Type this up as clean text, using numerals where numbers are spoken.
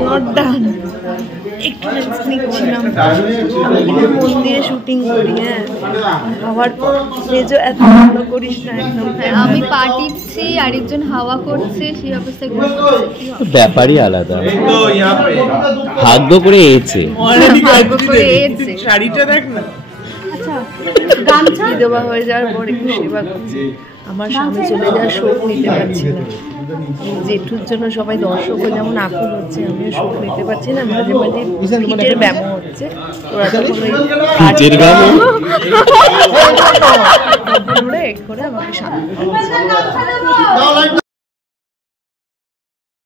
Not done, একটু rest নিচ্ছিলাম। আমি কিন্তু মন দিয়ে শুটিং করি। হ্যাঁ, আবার মেজো এত ভালো করিস না একদম। আমি পা টিপছি, আরেকজন হাওয়া করছে, সেই অবস্থায় ব্যাপারই আলাদা। ভাগ্য করে এসেছে, শাড়িটা দেখ না। আচ্ছা, গামছা দেওয়া হয়ে যাওয়ার পর একটু সেবা করছি। আমার স্বামী চলে যাওয়ার শোক নিতে পারছি না। জেঠুর জন্য সবাই দর্শকও যেমন আকুল হচ্ছে, আমিও শোক নিতে পারছি না। মাঝে মাঝে পিঠের ব্যায়াম হচ্ছে, ওরা তখন পিঠের ব্যায়াম করে আমাকে সামনে